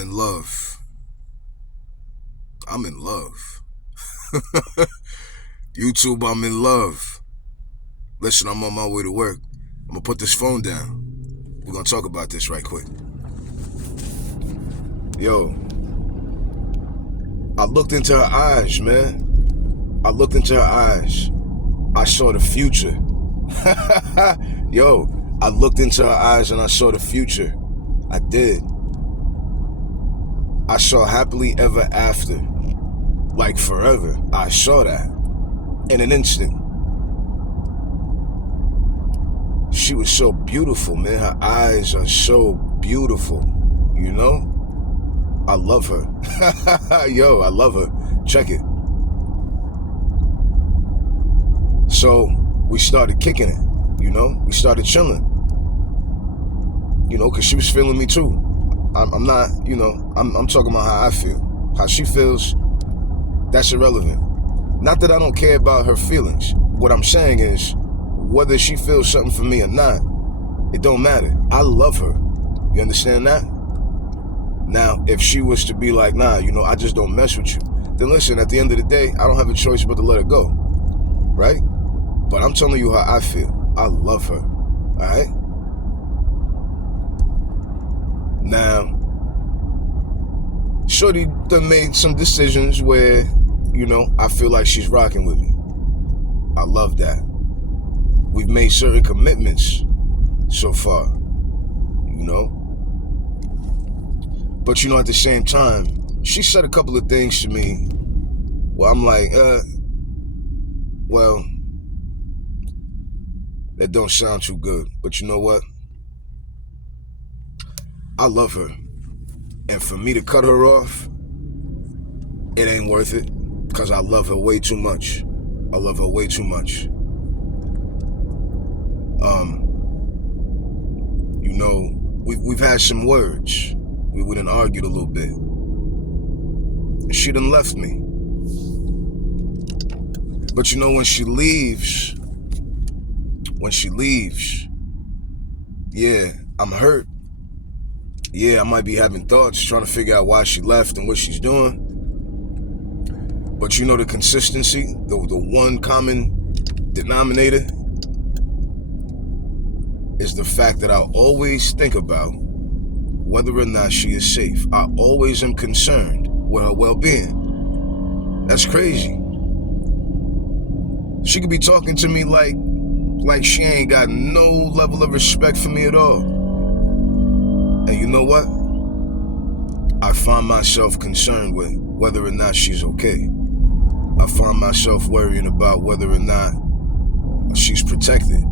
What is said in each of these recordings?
I'm in love. I'm in love. YouTube, I'm in love. Listen, I'm on my way to work. I'm gonna put this phone down. We're gonna talk about this right quick. Yo, I looked into her eyes, man. I looked into her eyes. I saw the future. Yo, I looked into her eyes and I saw the future. I did. I saw happily ever after. Like forever. I saw that. In an instant. She was so beautiful, man. Her eyes are so beautiful. You know? I love her. Yo, I love her. Check it. So we started kicking it, you know? We started chilling. You know, because she was feeling me too. I'm not, you know, I'm talking about how I feel. How she feels, that's irrelevant. Not that I don't care about her feelings. What I'm saying is, whether she feels something for me or not, it don't matter. I love her. You understand that? Now, if she was to be like, nah, you know, I just don't mess with you, then listen, at the end of the day, I don't have a choice but to let her go, right? But I'm telling you how I feel. I love her, all right? Now, shorty done made some decisions where, you know, I feel like she's rocking with me. I love that. We've made certain commitments so far, you know? But, you know, at the same time, she said a couple of things to me where I'm like, well, that don't sound too good. But you know what? I love her. And for me to cut her off, it ain't worth it because I love her way too much. I love her way too much. You know, we've had some words. We wouldn't argued a little bit. She done left me. But you know, when she leaves, yeah, I'm hurt. Yeah, I might be having thoughts, trying to figure out why she left and what she's doing. But you know the consistency, the one common denominator is the fact that I always think about whether or not she is safe. I always am concerned with her well-being. That's crazy. She could be talking to me like she ain't got no level of respect for me at all. And you know what? I find myself concerned with whether or not she's okay. I find myself worrying about whether or not she's protected.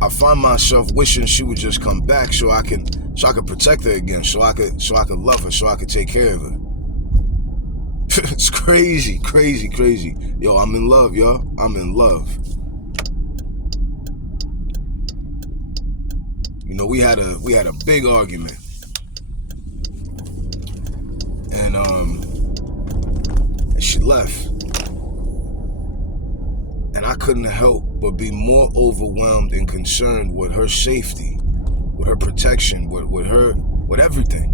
I find myself wishing she would just come back so I could protect her again, so I could love her, so I could take care of her. It's crazy. Yo, I'm in love, y'all. I'm in love. You know, we had a big argument. And she left. And I couldn't help but be more overwhelmed and concerned with her safety, with her protection, with everything.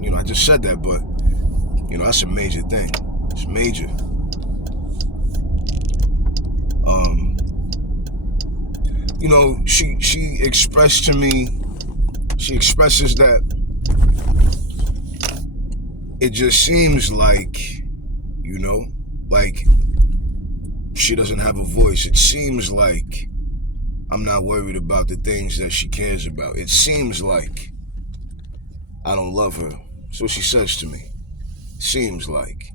You know, I just said that, but, you know, that's a major thing. It's major. You know, she expresses that it just seems like, you know, like she doesn't have a voice. It seems like I'm not worried about the things that she cares about. It seems like I don't love her. That's what she says to me. Seems like.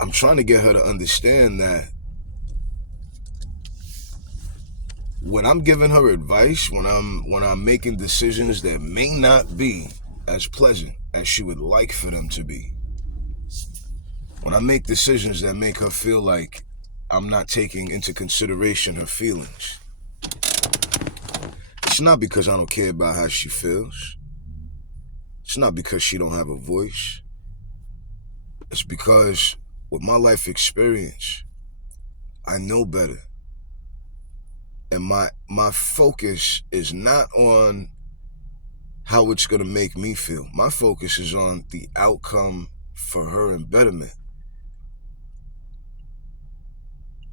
I'm trying to get her to understand that when I'm giving her advice, when I'm making decisions that may not be as pleasant as she would like for them to be, when I make decisions that make her feel like I'm not taking into consideration her feelings, it's not because I don't care about how she feels. It's not because she don't have a voice. It's because with my life experience, I know better. And my focus is not on how it's going to make me feel. My focus is on the outcome for her and betterment.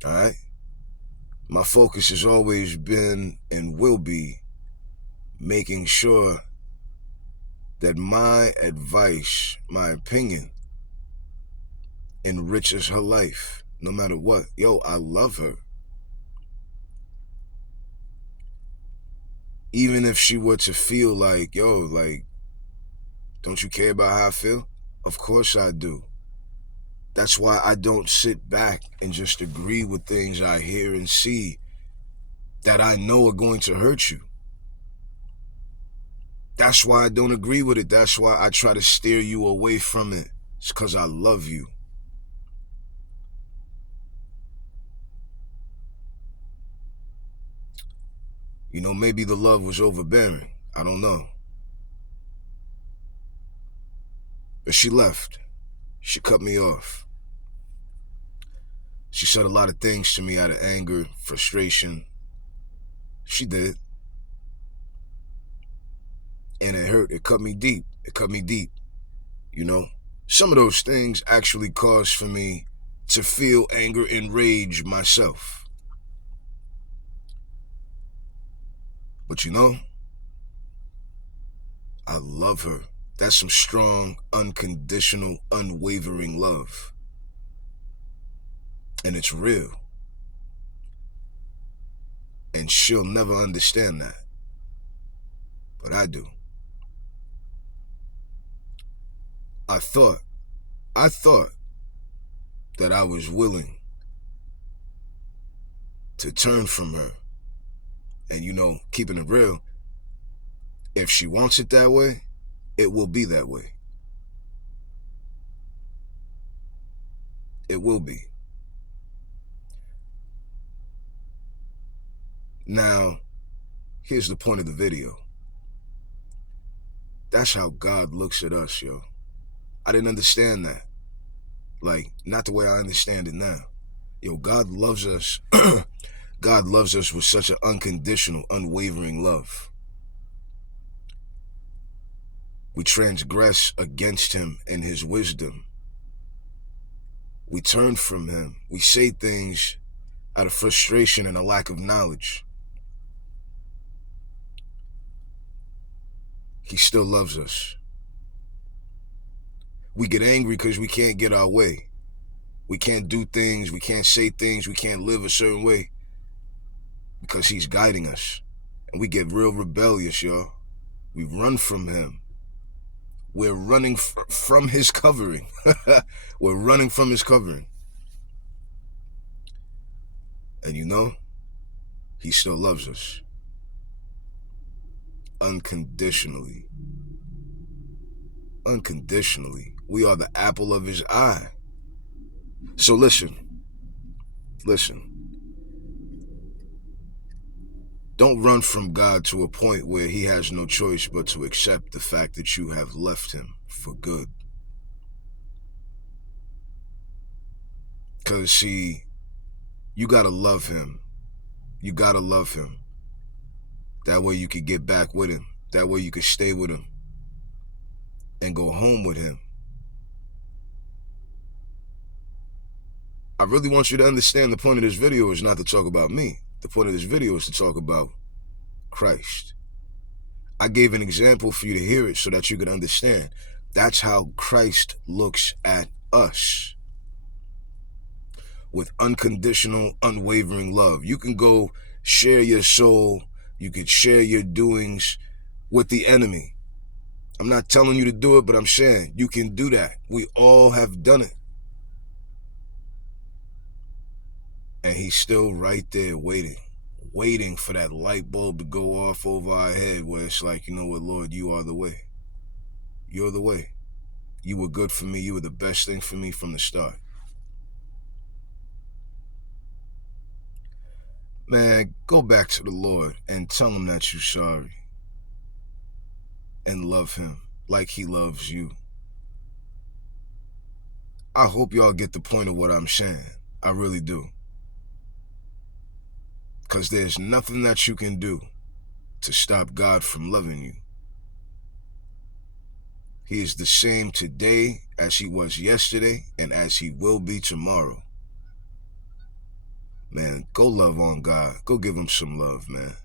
All right? My focus has always been and will be making sure that my advice, my opinion, enriches her life, no matter what. Yo, I love her. Even if she were to feel like, yo, like, don't you care about how I feel? Of course I do. That's why I don't sit back and just agree with things I hear and see that I know are going to hurt you. That's why I don't agree with it. That's why I try to steer you away from it. It's because I love you. You know, maybe the love was overbearing. I don't know. But she left. She cut me off. She said a lot of things to me out of anger, frustration. She did. And it hurt. It cut me deep. It cut me deep. You know, some of those things actually caused for me to feel anger and rage myself. But you know, I love her. That's some strong, unconditional, unwavering love. And it's real. And she'll never understand that. But I do. I thought that I was willing to turn from her. And you know, keeping it real, if she wants it that way, it will be that way. It will be. Now, here's the point of the video. That's how God looks at us, yo. I didn't understand that. Like, not the way I understand it now. Yo, God loves us. God loves us with such an unconditional, unwavering love. We transgress against him and his wisdom. We turn from him. We say things out of frustration and a lack of knowledge. He still loves us. We get angry because we can't get our way. We can't do things, we can't say things, we can't live a certain way because he's guiding us. And we get real rebellious, y'all. We run from him. We're running from his covering. We're running from his covering. And you know, he still loves us. Unconditionally. Unconditionally. We are the apple of his eye. So listen. Don't run from God to a point where he has no choice but to accept the fact that you have left him for good. Because, see, you gotta love him. You gotta love him. That way you could get back with him. That way you could stay with him and go home with him. I really want you to understand the point of this video is not to talk about me. The point of this video is to talk about Christ. I gave an example for you to hear it so that you can understand. That's how Christ looks at us. With unconditional, unwavering love. You can go share your soul. You could share your doings with the enemy. I'm not telling you to do it, but I'm saying you can do that. We all have done it. And he's still right there waiting for that light bulb to go off over our head where it's like, you know what, Lord, you are the way. You're the way. You were good for me. You were the best thing for me from the start. Man, go back to the Lord and tell him that you're sorry. And love him like he loves you. I hope y'all get the point of what I'm saying. I really do. Because there's nothing that you can do to stop God from loving you. He is the same today as he was yesterday and as he will be tomorrow. Man, go love on God. Go give him some love, man.